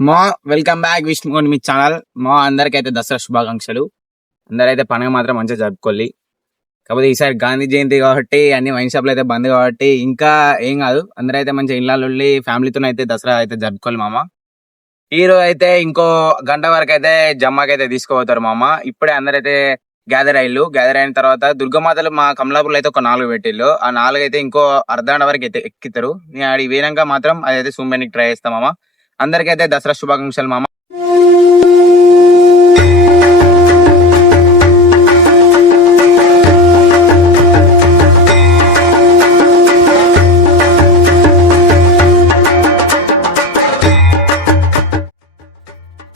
మా welcome back విష్ణుకోండి మీ ఛానల్ మా అందరికైతే దసరా శుభాకాంక్షలు. అందరైతే పండుగ మాత్రం మంచిగా జరుపుకోవాలి. కాకపోతే ఈసారి గాంధీ జయంతి కాబట్టి అన్ని వైన్ షాప్లు అయితే బంద్ కాబట్టి ఇంకా ఏం కాదు. అందరైతే మంచిగా ఇళ్ళలో వెళ్ళి ఫ్యామిలీతో అయితే దసరా అయితే జరుపుకోవాలి మామ. ఈరోజు అయితే ఇంకో గంట వరకు అయితే జమ్మాకి అయితే తీసుకుపోతారు మామ. ఇప్పుడే అందరైతే గ్యాదర్ అయ్యారు గ్యాదర్ అయిన తర్వాత దుర్గమాతలు మా కమలాపూర్లో అయితే ఒక నాలుగు పెట్టిళ్ళు. ఆ నాలుగు అయితే ఇంకో అర్ధగంట వరకు అయితే ఎక్కితారు. నేను అడిగి పోయినాక మాత్రం అదైతే సూమ్యానికి ట్రై చేస్తాం మామ. అందరికైతే దసరా శుభాకాంక్షలు మామ.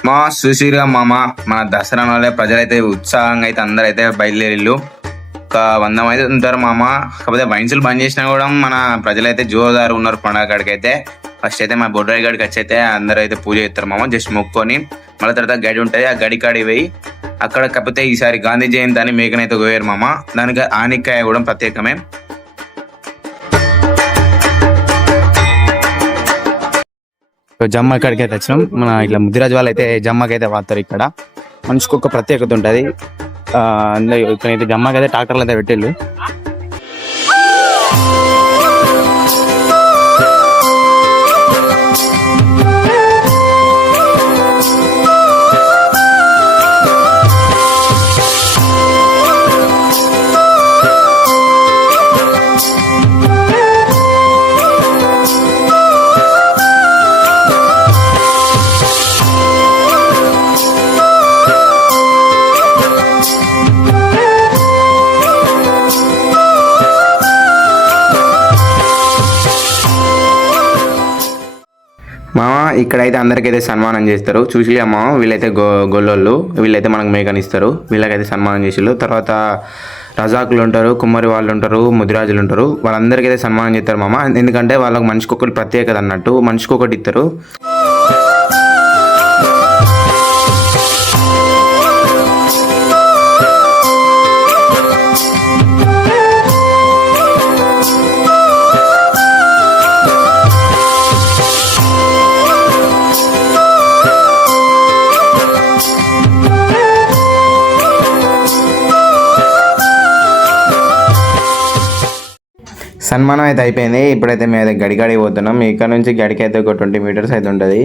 మా సుశీర్గా మామ మన దసరా వల్ల ప్రజలైతే ఉత్సాహంగా అయితే అందరైతే బయలుదేరిళ్ళు. ఒక వంద మంది ఉంటారు మామ. కాకపోతే వైన్సులు బంద్ చేసినా కూడా మన ప్రజలైతే జోదారు ఉన్నారు పండగ కాడికి ఫస్ట్ అయితే మా బొడ్రాయి గడికి వచ్చి అయితే అందరూ అయితే పూజ చేస్తారు మామ జస్ట్ మొక్కుకొని. మళ్ళీ తర్వాత గడి ఉంటుంది ఆ గడి కాడి పోయి అక్కడ కాకపోతే ఈసారి గాంధీ జయంతి అని మేకనైతే పోయారు మామ. దానికి ఆనికాయ కూడా ప్రత్యేకమే. జమ్మ ఇక్కడికి అయితే వచ్చినాం. మన ఇట్లా ముదిరాజు వాళ్ళు అయితే జమ్మకి అయితే వాడతారు ఇక్కడ. మనిషికి ఒక ప్రత్యేకత ఉంటుంది. ఇక్కడైతే జమ్మకి అయితే ట్రాక్టర్లు అయితే పెట్టిళ్ళు. ఇక్కడైతే అందరికైతే సన్మానం చేస్తారు. చూసి అమ్మ వీళ్ళైతే గో గొల్లోళ్ళు వీళ్ళైతే మనకు మేకనిస్తారు. వీళ్ళకైతే సన్మానం చేసిళ్ళు. తర్వాత రజాకులు ఉంటారు కుమ్మరి వాళ్ళు ఉంటారు ముదిరాజులు ఉంటారు. వాళ్ళందరికైతే సన్మానం చేస్తారు మామ. ఎందుకంటే వాళ్ళకి మనిషికి ఒకటి ప్రత్యేకత అన్నట్టు మనిషికి ఒకటి ఇస్తారు. సన్మానం అయితే అయిపోయింది. ఇప్పుడైతే మేము అయితే గడిగడి పోతున్నాం. ఇక్కడ నుంచి గడికి అయితే ఒక ట్వంటీ మీటర్స్ అయితే ఉంటుంది.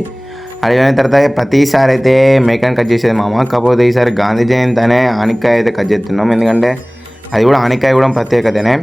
అడిగిన తర్వాత ప్రతిసారి అయితే మేకని కట్ చేసేది మామ. కాకపోతే ఈసారి గాంధీ జయంతి అనే ఆనికాయ అయితే కట్ చేస్తున్నాం. ఎందుకంటే అది కూడా ఆనికాయ కూడా ప్రత్యేకతనే.